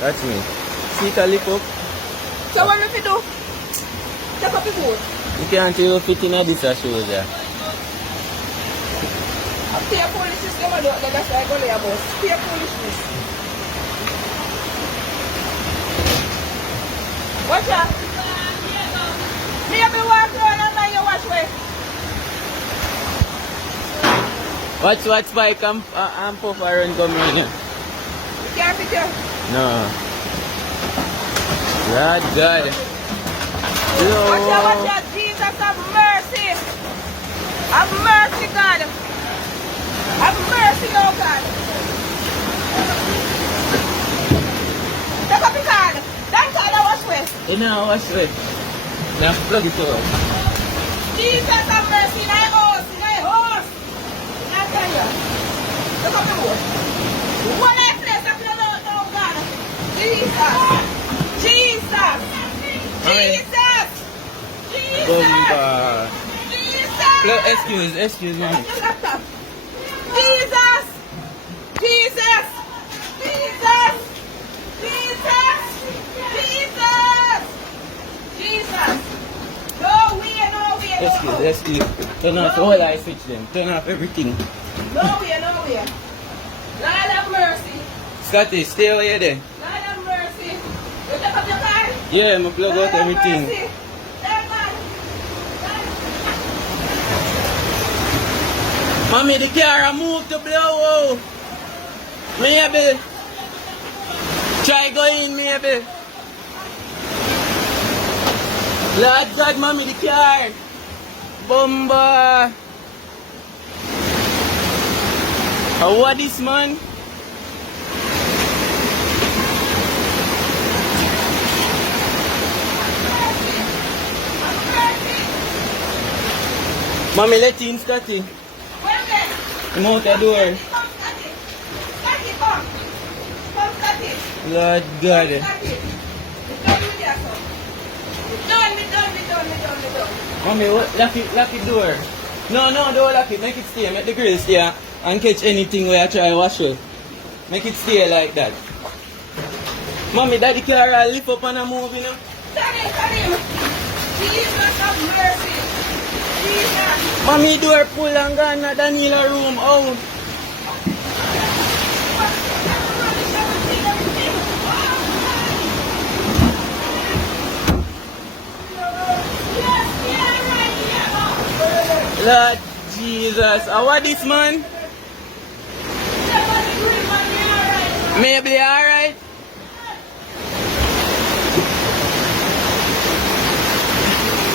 That's me. See the lip up? So what if you do? Take up the boat. You can't even fit in a this shoes there. Up to your police system, I don't know that's why I go to your boss. Pay foolishness. Watch out. Me have been walking around and mind you watch way. Watch Spike and Puff around coming in here. You can't fit here. No. God. Watch out. Jesus have mercy. Have mercy, God. Have mercy, oh God. Take up the card. Don't call the wash way. You know, watch it. Now plug it out. Jesus have mercy in my house. I tell you. Look up the boat. One of the place I feel out, oh God. Jesus. Bomba. Excuse me. Jesus. No way. Excuse. Turn off the whole light switch then. Turn off everything. No way. Lord have mercy. Scotty, stay over here then. Lord have mercy. You take up your car? Yeah, I'm plug out everything. Mercy. Mommy, the car moved to blow. Maybe. Try go in, maybe. Lord God, mommy, the car. Bomba. What this, man? Mommy, let in, Scotty. Come out the door. Lord God. Mommy, lock it door. No, don't lock it. Make it stay. Make the grill stay and catch anything where I try to wash it. Make it stay like that. Mommy, daddy car lift up and move, you know? Jesus have mercy. Jesus. Mommy, door pull and gone to Daniela room. Oh. Lord Jesus. What this, man? Maybe alright.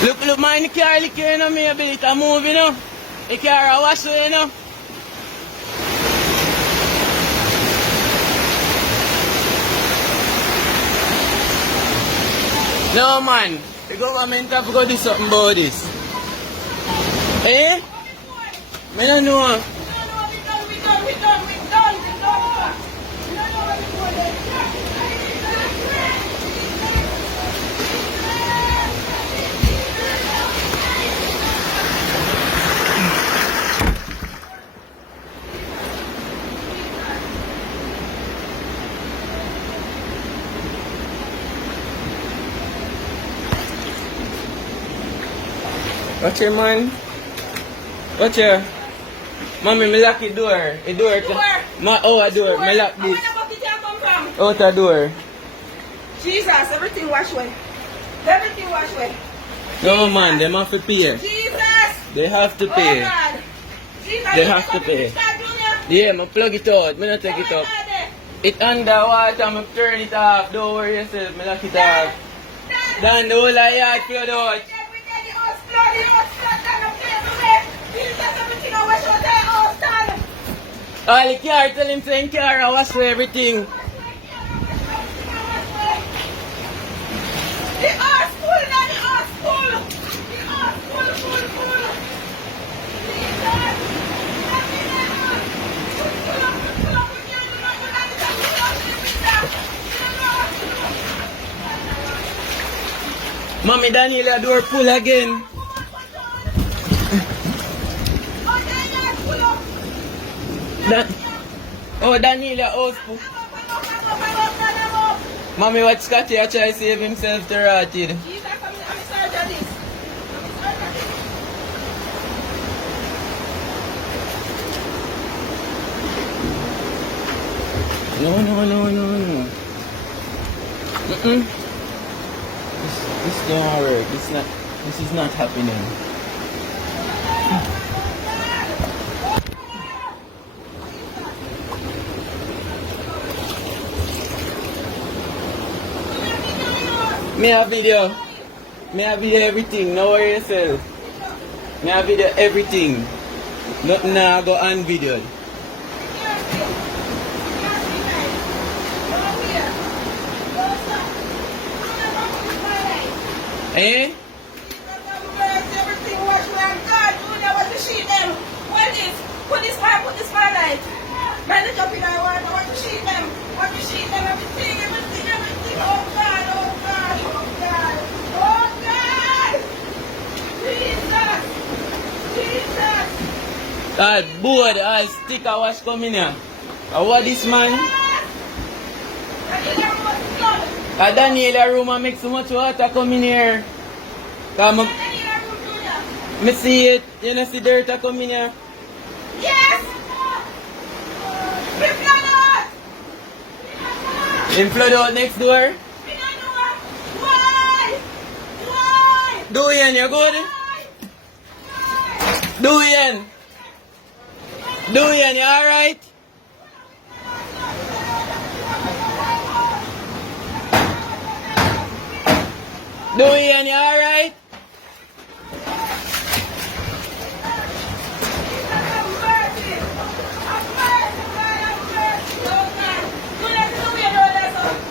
Look, man, the car lick here, you know, maybe it's a move, you know. The car a wash, you know. No, man. The government have got to do something about this. Eh? I don't know. Watch your man. Watch your. Mommy, me lock the door. The door. A door. Me lock this. Out the door. Jesus, everything wash away. Everything wash away. No, man, they have to pay. Jesus. They have to pay. Oh, God. Jesus, They have to pay. Yeah, me plug it out. Me not take it up. It underwater. Me turn it off. Don't worry yourself. Me lock it off. Down the whole yard flood out. All the car, tell him to car, I wash away everything. The earth full, not the earth full. The earth full. Mommy, Daniela, door pull again. Daniela, house pull. Mommy, what Scotty I try to save himself to rotted. Jesus, I'm sorry for this. No. This don't work. This is not happening. Me have video. Me have video everything. No worry yourself. Me have video everything. Nothing now go unvideoed. Eh? Put this fire light. Man, look up in our water. I want to sheet them. Everything. Oh God. Jesus. God, board, I stick a wash come in here. What this man? Daniela room and make so much water come in here. Come, me see it. You know see dirt a come in here. Yes. We flood out. In flood out next door. Why? Do Ian, you good? Do Ian, you alright? Do Ian, you alright?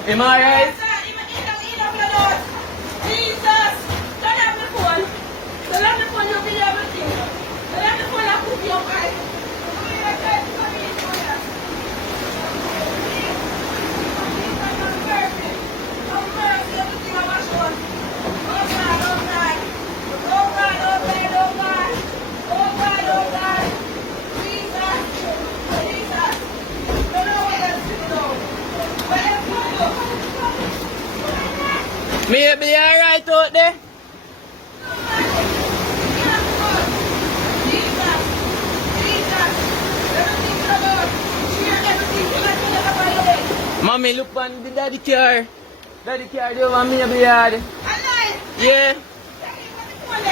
Am I right? Jesus! Turn off the phone. Turn off the phone, you'll be everything. Turn off the phone, I'll put your eyes. Me be alright out there? Mommy, look on the daddy car. Daddy car, do want me to be hard. Yeah.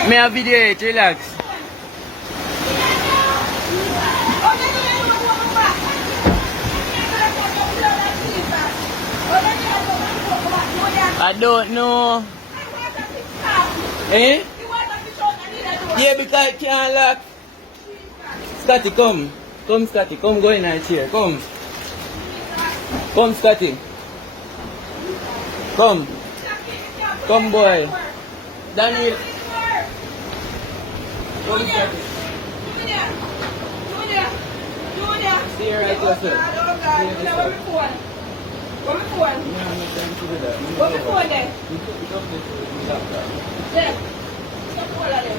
Me a video it, relax. I don't know. Eh? Yeah, because I can't lock. Scotty, come. Come, Scotty. Come, go in our chair. Come. Come, Scotty. Come. Come, boy. Daniel. Come, Scotty. Stay right there, sir. What the phone? What the phone then? There. Stop all of them.